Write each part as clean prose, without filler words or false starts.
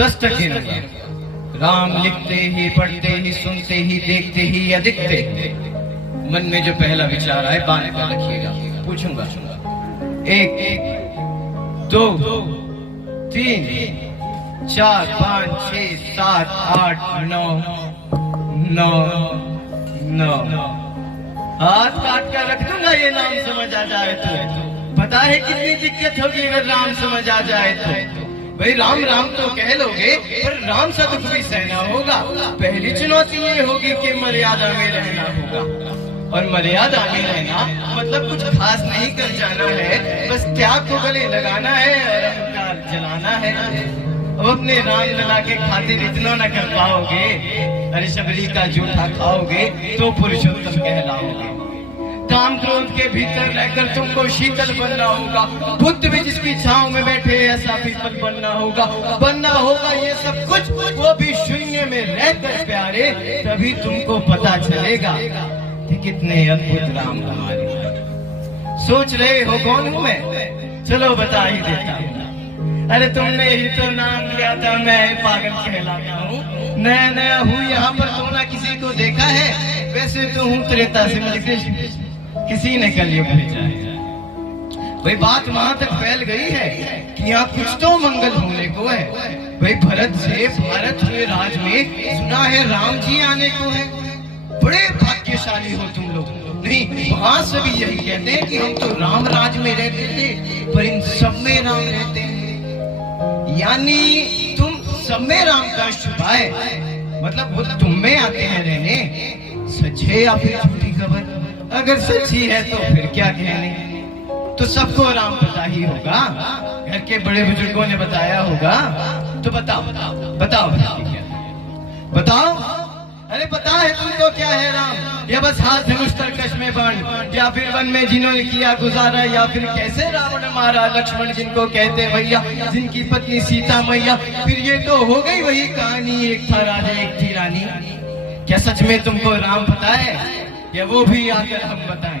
10 राम लिखते ही, पढ़ते ही, सुनते ही, देखते ही या दिखते मन में जो पहला विचार आए बाने पर रखिएगा। पूछूंगा 1 2 3 4 5 6 7 8 9 हाथ काट कर रख दूंगा ये नाम समझ आ जाए तो। पता है कितनी दिक्कत होगी अगर राम समझ आ जाए तो। भाई राम राम तो कह लोगे पर राम सा दुख भी सहना होगा। पहली चुनौती ये होगी कि मर्यादा में रहना होगा। और मर्यादा में रहना मतलब कुछ खास नहीं कर जाना है, बस त्याग को गले लगाना है और अहंकार जलाना है। अब अपने राम लला के खातिर इतना न कर पाओगे, अरे शबरी का जूठा खाओगे तो पुरुषोत्तम कहलाओगे। काम क्रोध के भीतर रहकर तुमको शीतल बनना होगा। बुद्ध भी जिसकी छांव में बैठे ऐसा पीपल बनना होगा ये सब कुछ, वो भी शून्य में रहकर प्यारे। तभी तुमको पता चलेगा कि कितने अद्भुत राम हमारे। सोच रहे हो कौन हूँ मैं? चलो बता ही देता हूँ। अरे तुमने ही तो नाम लिया था, मैं पागल कहलाता हूँ। नया हूँ यहाँ पर, तो ना किसी को देखा है। वैसे तो हूँ त्रेता से मिलकर किसी ने कलयुग भेजा है। भाई बात वहां तक फैल गई है कि यहाँ कुछ तो मंगल होने को है। भाई भरत से भारत हुए राज में सुना है राम जी आने को है। बड़े भाग्यशाली हो तुम लोग। नहीं, वहां सभी यही कहते हैं कि हम तो राम राज में रहते थे, पर इन सब में राम रहते हैं। यानी तुम सब में राम का शुभाए, मतलब वो तुम में आते हैं रहने। सच है या फिर झूठी खबर? अगर सच्ची है तो फिर क्या कहने। तो सबको राम पता ही होगा, घर के बड़े बुजुर्गों ने बताया होगा। तो बताओ अरे पता है तुमको क्या है राम? या बस हाथ धनुष तरकश में बाण, या फिर वन में जिन्होंने किया गुजारा, या फिर कैसे रावण मारा लक्ष्मण जिनको कहते भैया, जिनकी पत्नी सीता मैया। फिर ये तो हो गई वही कहानी, एक था राजा एक थी रानी। क्या सच में तुमको राम पता है, या वो भी आकर हम बताएं?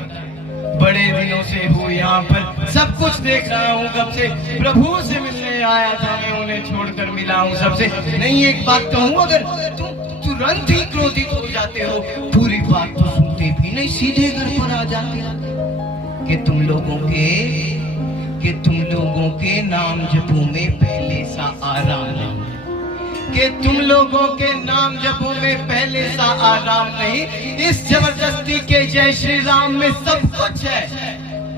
बड़े दिनों से हूँ यहाँ पर, सब कुछ देख रहा हूँ कब से। प्रभु से मिलने आया था मैं, उन्हें छोड़कर मिला हूँ सबसे। नहीं, एक बात कहूँ, अगर तुम तुरंत ही क्रोधित हो जाते हो, पूरी बात तो सुनते भी नहीं, सीधे घर पर आ जाते हो। कि तुम लोगों के नाम जपों में पहले सा आराम नहीं, कि तुम लोगों के नाम जपों में पहले सा आराम नहीं। इस जबरदस्ती के जय श्री राम में सब कुछ है,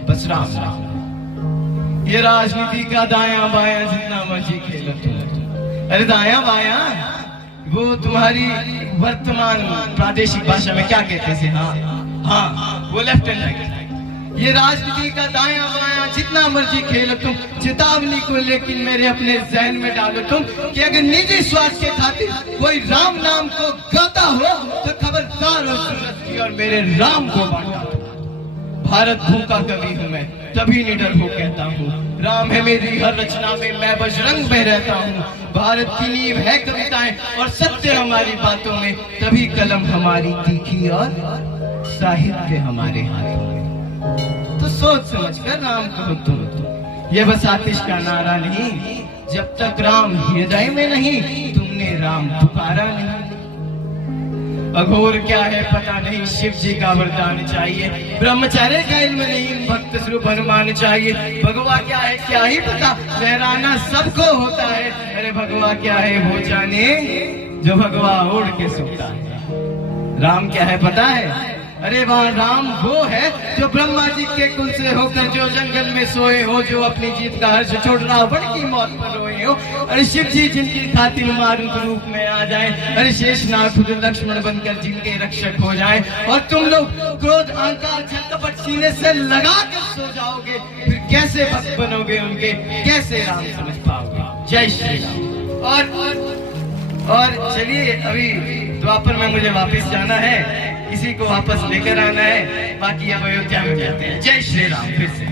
बस राम राम। ये राजनीति का दाया बाया जितना मर्जी खेलो तुम। अरे दाया बाया वो तुम्हारी वर्तमान प्रादेशिक भाषा में क्या कहते थे? हाँ, वो लेफ्ट एंड राइट। ये राजनीति का दाया बाया जितना मर्जी खेलो तुम। चेतावनी को लेकिन मेरे अपने जहन में डालो तुम, कि अगर निजी स्वार्थ के खातिर कोई राम नाम को गाता हो तो खबरदार हो सुन्नत की और मेरे राम को बांटा। भारत भूमि का कवि हूँ मैं, तभी निडर हो कहता हूँ, राम है मेरी हर रचना में, मैं बजरंग में रहता हूँ। भारत की नींव है कविताएं और सत्य हमारी बातों में, तभी कलम हमारी तीखी और साहित्य हमारे हाथों में। तो सोच समझ कर राम कहो तुम। ये बस आतिश का नारा नहीं, जब तक राम हृदय में नहीं तुमने राम पुकारा नहीं। अघोर क्या है पता नहीं, शिव जी का वरदान चाहिए। ब्रह्मचार्य का इल्म नहीं, भक्त स्वरूप हनुमान चाहिए। भगवा क्या है क्या ही पता, लहराना सबको होता है। अरे भगवा क्या है वो जाने, जो भगवा ओढ़ के सोता है। राम क्या है पता है? अरे वहाँ राम वो है जो ब्रह्मा जी के कुल से होकर जो जंगल में सोए हो, जो अपनी जीत का हर्ष छोड़ रावण की मौत पर रोए हो। अरे शिव जी जिनकी खातिर मारुत रूप में आ जाए, अरे शेषनाग खुद लक्ष्मण बनकर जिनके रक्षक हो जाए। और तुम लोग क्रोध अहंकार छल कपट सीने से लगा कर सो जाओगे, फिर कैसे भक्त बनोगे उनके, कैसे राम समझ पाओगे? जय श्री राम। और चलिए अभी द्वापर में मुझे वापस जाना है, किसी को वापस लेकर आना है, बाकी अब अयोध्या में जाते हैं। जय श्री राम फिर से।